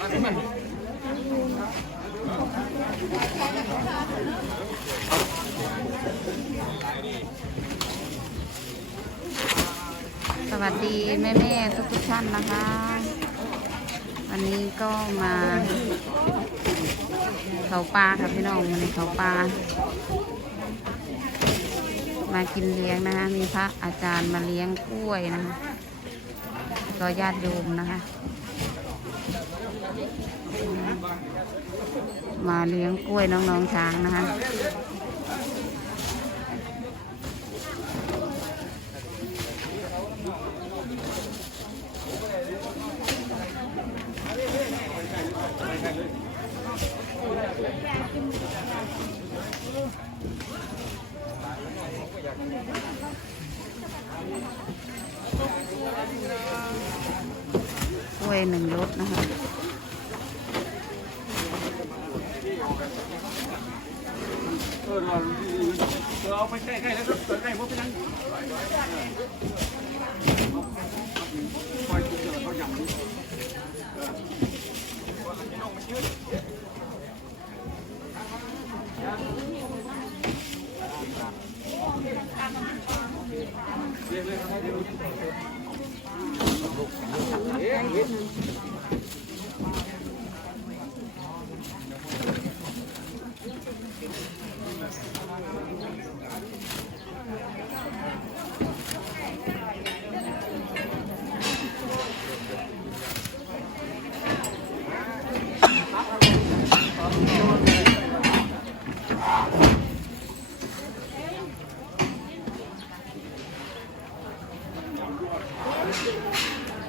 สวัสดีแม่แม่ๆทุกทุกๆท่านนะคะ วันนี้ก็มาเขาปลาค่ะพี่น้องวันนี้เขาปลามากินเลี้ยงนะคะ มีพระอาจารย์มาเลี้ยงกล้วยนะคะก็ญาติโยมนะคะ มาเลี้ยงกล้วยน้องๆช้างนะคะกล้วยหนึ่งรถนะคะ เออ เราไปใกล้ๆแล้วก็เกิดใกล้พวกนั้นคอยเจอเขาอย่างนี้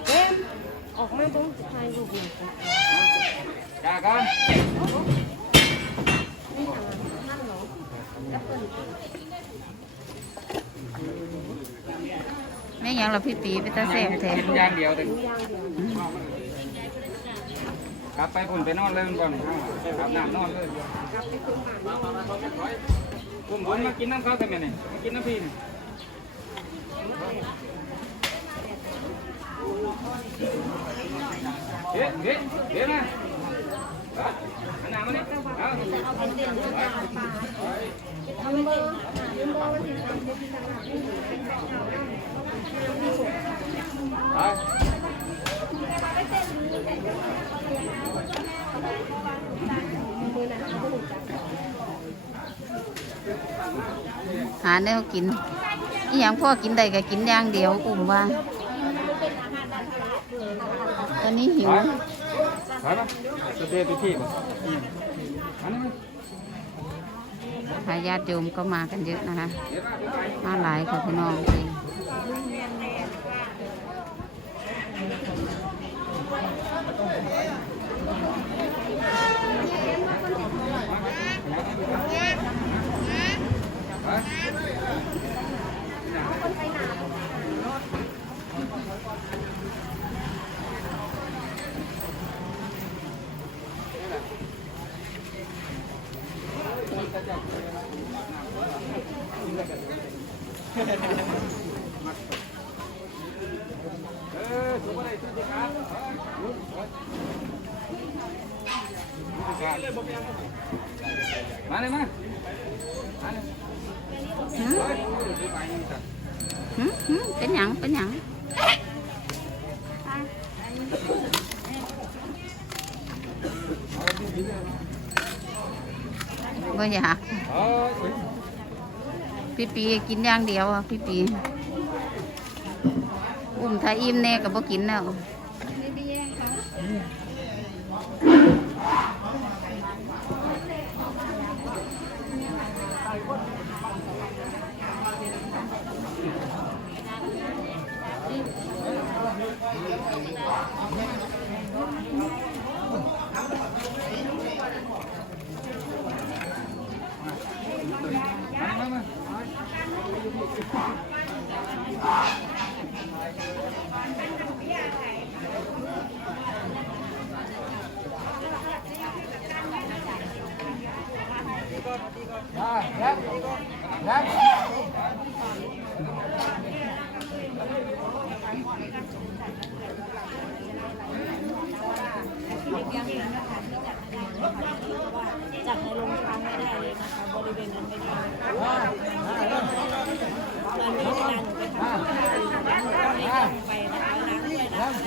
เต็มออกมาต้องถ่ายรูปหน่อยค่ะ จ้ากัน นี่ทางท่านเหรอแล้วเปิด แม่ยังเราพี่ปีไปตาแสบแทนกินอย่างเดียวแต่ดูย่างเดียวกลับไปพุ่นไปนอนเลยก่อนอาบน้ำนอนเลยผมผมมากินน้ำข้าวแต่แม่นี่มากินน้ำพี่นี่เฮ้ยเฮ้ยเฮ้ยนะอันน้ำมาเนี่ยเอาเอาเป็นนเดือนปลาปลาเอาไปเบอร์ยืมเบอร์วันที่สามเดือนที่สามนี่เป็นแฟนเราไปเบอร์นั้นเขา หนึ่งจับหาแนวกินอีหยังพ่อกินได้ก็กินอย่างเดียวอุ่มว่าตอนนี้หิวไปปะจะเตะตัวที่ก่อนอันนี้พาญาติโยมก็มากันเยอะนะคะ มาหลายค่ะพี่น้องจริงมาเลยมาหืมหืมหืมเป็นหยัง เป็นหยังบ่อยากเอ้ยพี่ปีกินอย่างเดียวอะพี่ That's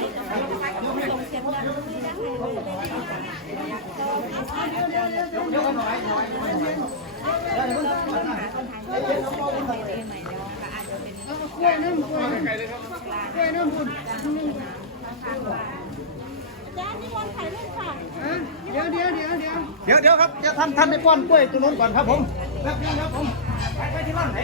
เสียงดังไม่ได้เลยจ้าที่วันถ่ายรูปค่ะเดี๋ยวเดี๋ยวเดี๋ยวเดี๋ยวเดี๋ยวเดี๋ยวครับเดี๋ยวท่านท่านไปป้อนกล้วยตัวนู้นก่อนครับผมแป๊บนึงครับผมไปไปที่ร้านไหน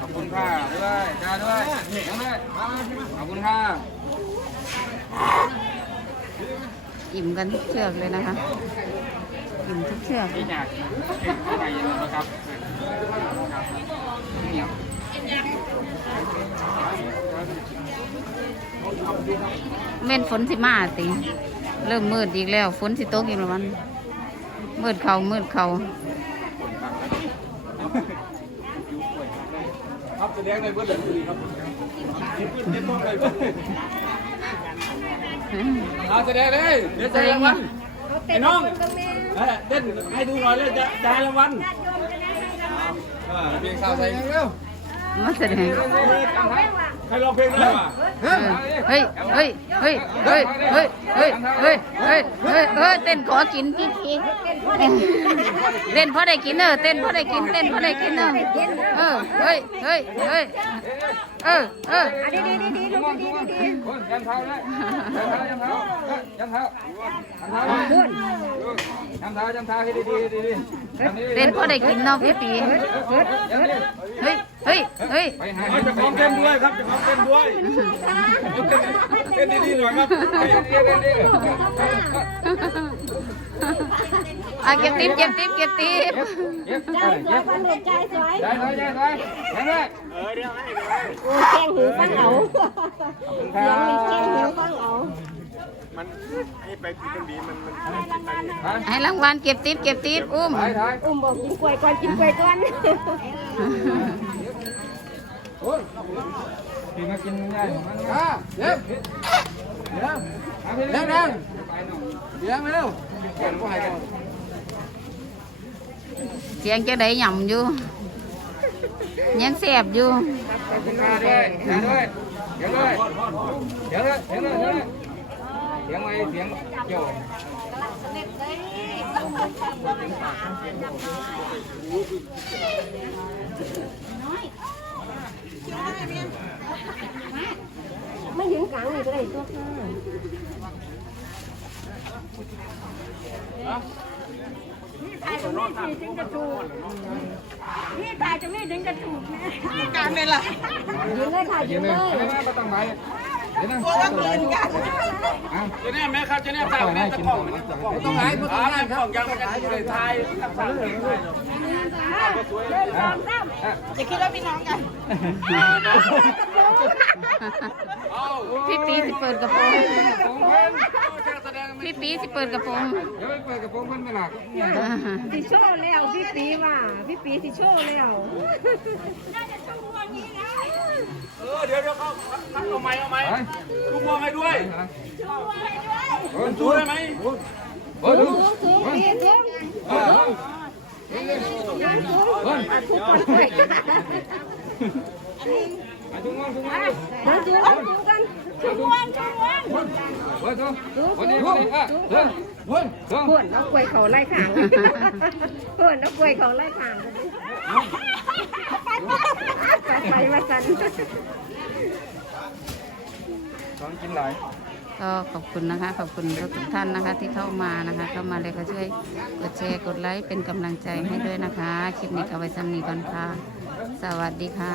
ขอบคุณค่ะด้วยจ้าด้วยยังด้วยขอบคุณค่ะ อิ่มกันทุกเชือกเลยนะคะ อิ่มทุกเชือกนี่อยากเห็นข้างในนะครับเหนียวเม่นฝนสิมาติเริ่มมืดอีกแล้ว ฝนสิตกอีกแล้วมัน มืดเขามืดเขาครับแสดงในเบื้องหลังดีครับ เต็มเลยเอาแสดงเลยเดี๋ยวจะรางวัลไอ้น้องเต้นให้ดูหน่อยเลยจะได้รางวัลเพลงสาวไทยเร็วมาแสดง ใครร้องเพลงได้ป่ะเฮ้ย เฮ้ย เฮ้ย เฮ้ย เฮ้ย เฮ้ย เฮ้ย เฮ้ย เฮ้ย เฮ้ย เต้นขอกินพี่พีเต้นพราะได้กินเออเต้นพราะได้กิน เต้นพราะได้กินเออเออ เฮ้ย เฮ้ย เฮ้ย เออ เออดีดีดีดีลูดีดีดียันเท้าเลยยันเท้ายันเท้ายันเท้ายันเท้ายันเท้ายันเท้าให้ดีดีดีดีเต้นเพราะได้กินเนาะพี่ปีเฮ้ยเฮ้ย เฮ้ย ไปหาจะของเต้นด้วยครับจะของเต้นด้วยเต้นดีๆหน่อยครับเต้นดีเต้นดีอะเก็บติ๊บเก็บติ๊บเก็บติ๊บเย็บใจสวยวันเด็กใจสวยได้เลยได้เลยได้เลยโอ้แกงหูฟังเอายังมีแกงหูฟังเอา ให้รางวัลเก็บติ๊บเก็บติ๊บอุ้ม ถ่ายถ่ายอุ้มบอกกินกล้วยก่อนกินกล้วยก่อนโอ้ยพี่มากินง่ายมันอะเย็บเดี๋ยวเดี๋ยวเดี๋ยวเดี๋ยวเร็วเดี๋ยวก็ให้กันเสียงจะได้หย่ำอยู่ยังแสบอยู่ขอบคุณค่ะด้วยเดี๋ยวด้วยเดี๋ยวด้วยเดี๋ยวด้วยเดี๋ยวด้วยเดี๋ยวด้วยเสียงอะไรเสียงเกี่ยวไม่ถึงกลางนี่ก็ได้ตัวค่ะนี่ตายจะไม่ถึงถึงจะถูกนี่ตายจะไม่ถึงจะถูกนะการเป็นล่ะยืนเลยค่ะยืยืนนเลยยเดี๋ยวนะก็ต้องไปเดี๋ยวนะ ตัวละกินกันอะเจะเนี่ยแม่ครับเจะเนี่ยตามแม่ตะกล้องมันตะกล้องต้องไหนต้องอ่าไหนตะคกรัล้อบงยังมันจะเลยทายทั้งสามเลยจะคิดว่าพี่น้องกันพี่ปีสิเปิดกระโปรงผมเพิ่นพี่ปีสิเปิดกระโปรงเดี๋ยวเปิดกระโปรงเพิ่นไปหลักอ่าสิโชว์แล้วพี่ปีว่าพี่ปีสิโชว์แล้ว เออเดี๋ยวเดี๋ยวเขาเอาไม้เอาไม้ไปลูกมองให้ด้วยโอ้ยดูได้ไหมโอ้ยดูสูงพี่สูงเออเฮ้ยทุกคนด้วยทุกคนทุกคนมาสูงสูงกันชุมวนชุมวนเฮ้ยดูวันนี้วันนี้อะเฮ้ยเฮ้ยเฮ้ยเพื่อนเอากล้วยเขาไล่ขางเพื่อนเอากล้วยเขาไล่ขาง ไปไปมาสันต้องกินหลายก็ขอบคุณนะคะ ขอบคุณทุกท่านนะคะที่เข้ามานะคะ เข้ามาเลยก็ช่วยกดแชร์กดไลค์เป็นกำลังใจให้ด้วยนะคะ คลิปนี้เอาไว้สำนีก่อนค่ะ สวัสดีค่ะ